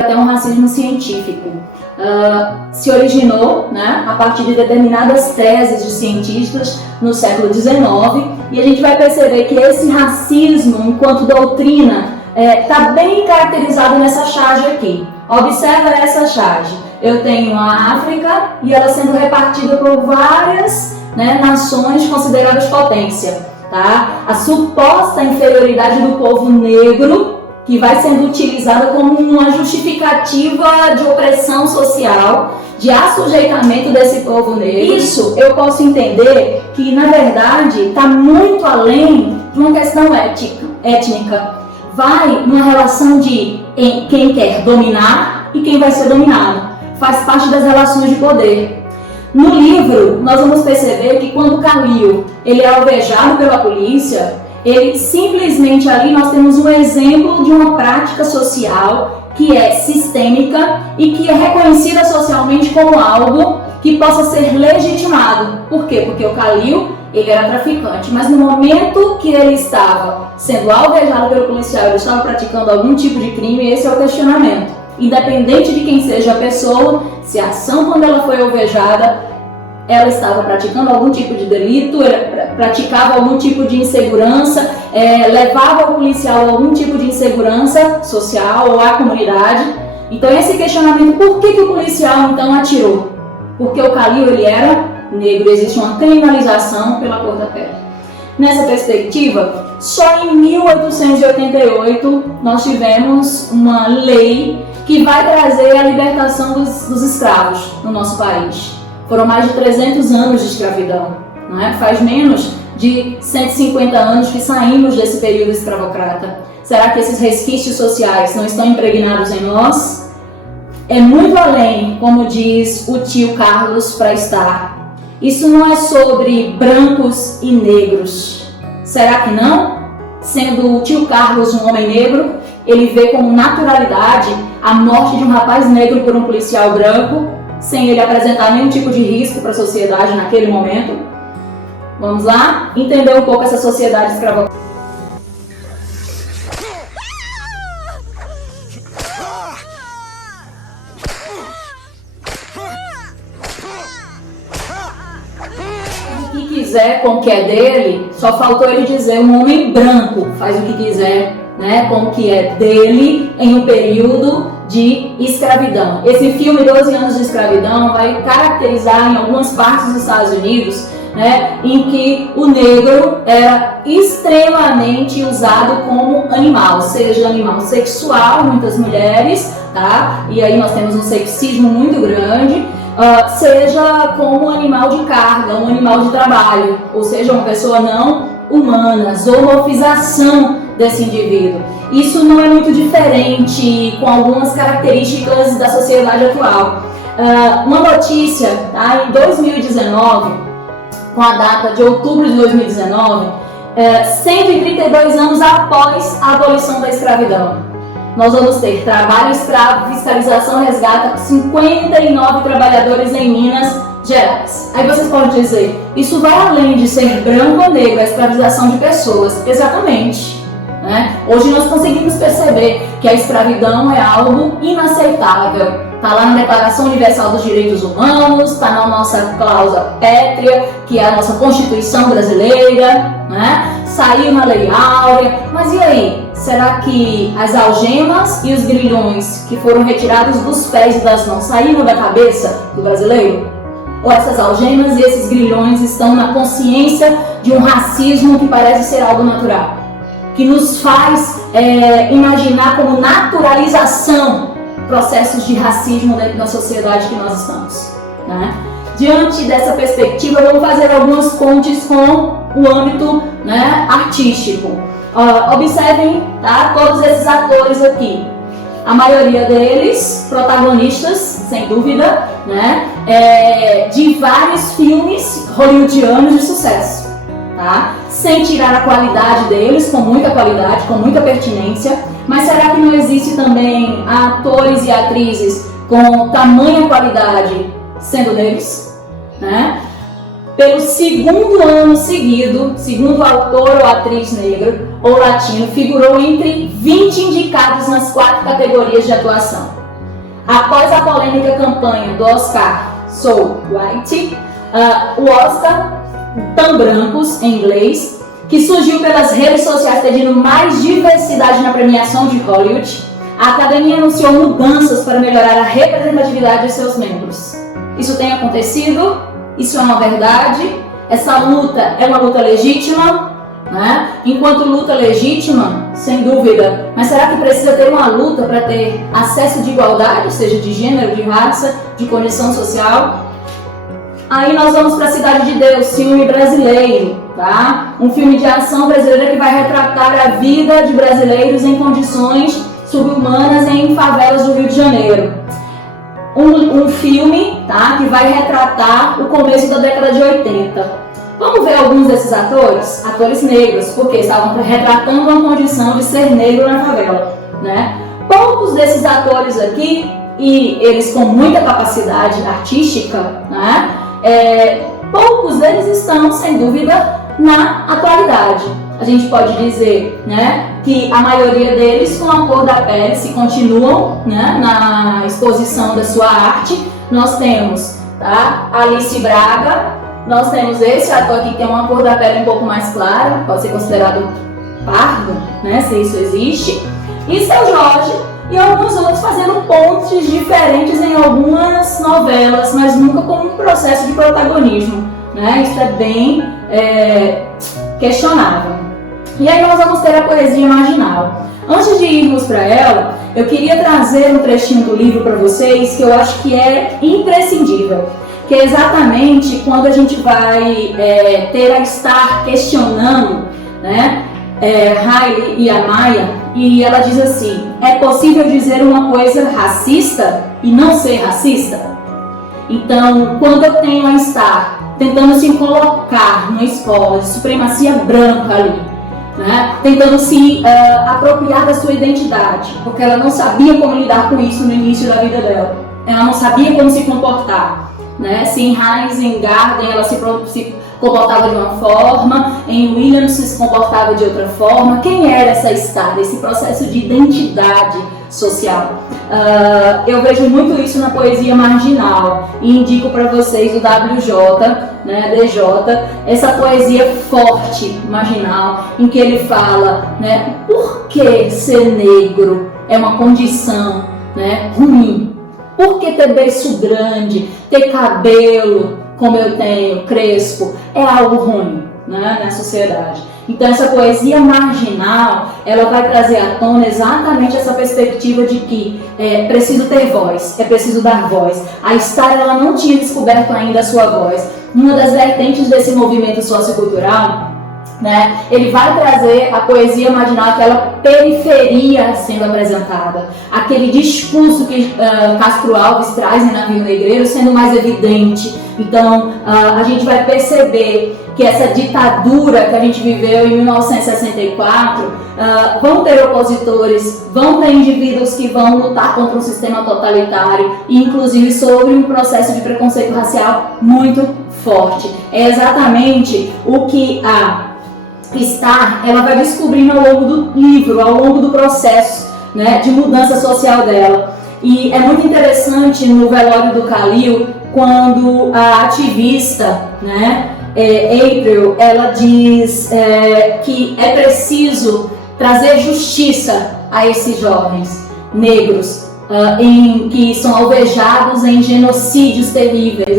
Até um racismo científico. Se originou, né, a partir de determinadas teses de cientistas no século XIX, e a gente vai perceber que esse racismo, enquanto doutrina, está bem caracterizado nessa charge aqui. Observa essa charge. Eu tenho a África e ela sendo repartida por várias, né, nações consideradas potência. Tá? A suposta inferioridade do povo negro, que vai sendo utilizada como uma justificativa de opressão social, de assujeitamento desse povo negro. Isso eu posso entender que, na verdade, está muito além de uma questão étnica. Vai numa relação de quem quer dominar e quem vai ser dominado. Faz parte das relações de poder. No livro, nós vamos perceber que quando Kalil ele é alvejado pela polícia, ele simplesmente ali nós temos um exemplo de uma prática social que é sistêmica e que é reconhecida socialmente como algo que possa ser legitimado. Por quê? Porque o Kalil ele era traficante, mas no momento que ele estava sendo alvejado pelo policial, ele estava praticando algum tipo de crime, esse é o questionamento. Independente de quem seja a pessoa, se a ação quando ela foi alvejada, ela estava praticando algum tipo de delito, praticava algum tipo de insegurança, levava ao policial algum tipo de insegurança social ou à comunidade. Então esse questionamento, por que o policial então atirou? Porque o Kalil ele era negro, existe uma criminalização pela cor da pele. Nessa perspectiva, só em 1888 nós tivemos uma lei que vai trazer a libertação dos escravos no nosso país. Foram mais de 300 anos de escravidão, não é? Faz menos de 150 anos que saímos desse período escravocrata. Será que esses resquícios sociais não estão impregnados em nós? É muito além, como diz o tio Carlos para estar. Isso não é sobre brancos e negros. Será que não? Sendo o tio Carlos um homem negro, ele vê como naturalidade a morte de um rapaz negro por um policial branco, sem ele apresentar nenhum tipo de risco para a sociedade naquele momento. Vamos lá? Entender um pouco essa sociedade escravocrata. O que quiser com o que é dele, só faltou ele dizer um homem branco faz o que quiser, né, com o que é dele em um período de escravidão. Esse filme 12 anos de escravidão vai caracterizar em algumas partes dos Estados Unidos, né, em que o negro era extremamente usado como animal, seja animal sexual, muitas mulheres, tá? E aí nós temos um sexismo muito grande, seja como um animal de carga, um animal de trabalho, ou seja, uma pessoa não humana, zoomorfização desse indivíduo. Isso não é muito diferente com algumas características da sociedade atual. Uma notícia, tá? Em 2019, com a data de outubro de 2019, 132 anos após a abolição da escravidão, nós vamos ter trabalho escravo, fiscalização resgata 59 trabalhadores em Minas Gerais. Aí vocês podem dizer, isso vai além de ser branco ou negro, a escravização de pessoas. Exatamente. Né? Hoje nós conseguimos perceber que a escravidão é algo inaceitável. Está lá na Declaração Universal dos Direitos Humanos, está na nossa cláusula pétrea, que é a nossa Constituição brasileira, né? Saiu na Lei Áurea. Mas e aí? Será que as algemas e os grilhões que foram retirados dos pés e das mãos saíram da cabeça do brasileiro? Ou essas algemas e esses grilhões estão na consciência de um racismo que parece ser algo natural? Que nos faz imaginar como naturalização processos de racismo dentro da sociedade que nós estamos, né? Diante dessa perspectiva, vamos fazer algumas pontes com o âmbito, né, artístico. Observem, tá, todos esses atores aqui. A maioria deles, protagonistas, sem dúvida, né, de vários filmes hollywoodianos de sucesso. Tá? Sem tirar a qualidade deles, com muita qualidade, com muita pertinência, mas será que não existe também atores e atrizes com tamanha qualidade sendo deles? Né? Pelo segundo ano seguido, segundo autor ou atriz negro ou latino, figurou entre 20 indicados nas 4 categorias de atuação. após a polêmica campanha do Oscar So White, o Oscar Tão Brancos, em inglês, que surgiu pelas redes sociais pedindo mais diversidade na premiação de Hollywood, a Academia anunciou mudanças para melhorar a representatividade de seus membros. Isso tem acontecido? Isso é uma verdade? Essa luta é uma luta legítima? Né? Enquanto luta legítima, sem dúvida, mas será que precisa ter uma luta para ter acesso de igualdade, seja de gênero, de raça, de condição social? Aí nós vamos para a Cidade de Deus, filme brasileiro, tá? Um filme de ação brasileira que vai retratar a vida de brasileiros em condições subhumanas em favelas do Rio de Janeiro. Um filme, tá, que vai retratar o começo da década de 80. Vamos ver alguns desses atores? Atores negros, porque estavam retratando uma condição de ser negro na favela, né? Poucos desses atores aqui, e eles com muita capacidade artística, né? Poucos deles estão, sem dúvida, na atualidade. A gente pode dizer, né, que a maioria deles, com a cor da pele, se continuam, né, na exposição da sua arte. Nós temos, tá, Alice Braga, nós temos esse ator aqui que tem uma cor da pele um pouco mais clara, pode ser considerado pardo, né, se isso existe, e Seu Jorge e alguns outros fazendo pontes diferentes em algumas novelas, mas nunca com um processo de protagonismo, né? Isso é bem questionável. E aí nós vamos ter a poesia marginal. Antes de irmos para ela, eu queria trazer um trechinho do livro para vocês que eu acho que é imprescindível, que é exatamente quando a gente vai ter a estar questionando, né, Haile e Amaya, e ela diz assim: é possível dizer uma coisa racista e não ser racista? Então, quando eu tenho a estar tentando se colocar numa escola de supremacia branca ali, né, tentando se apropriar da sua identidade, porque ela não sabia como lidar com isso no início da vida dela, ela não sabia como se comportar, né? Se em Heisengarten ela se comportava de uma forma, em Williams se comportava de outra forma. Quem era essa estar, esse processo de identidade social? Eu vejo muito isso na poesia marginal e indico para vocês o WJ, né, DJ, essa poesia forte, marginal, em que ele fala, né, por que ser negro é uma condição, né, ruim? Por que ter beiço grande, ter cabelo como eu tenho, crespo, é algo ruim, né, na sociedade? Então essa poesia marginal, ela vai trazer à tona exatamente essa perspectiva de que é preciso ter voz, é preciso dar voz. A Estar, ela não tinha descoberto ainda a sua voz. Uma das vertentes desse movimento sociocultural, né, ele vai trazer a poesia marginal, aquela periferia sendo apresentada, aquele discurso que Castro Alves traz em Navio Negreiro sendo mais evidente. Então a gente vai perceber que essa ditadura que a gente viveu em 1964, vão ter opositores, vão ter indivíduos que vão lutar contra um sistema totalitário, e inclusive sobre um processo de preconceito racial muito forte. É exatamente o que a Estar, ela vai descobrindo ao longo do livro, ao longo do processo, né, de mudança social dela. E é muito interessante no velório do Khalil, quando a ativista, né, April, ela diz que é preciso trazer justiça a esses jovens negros que são alvejados em genocídios terríveis.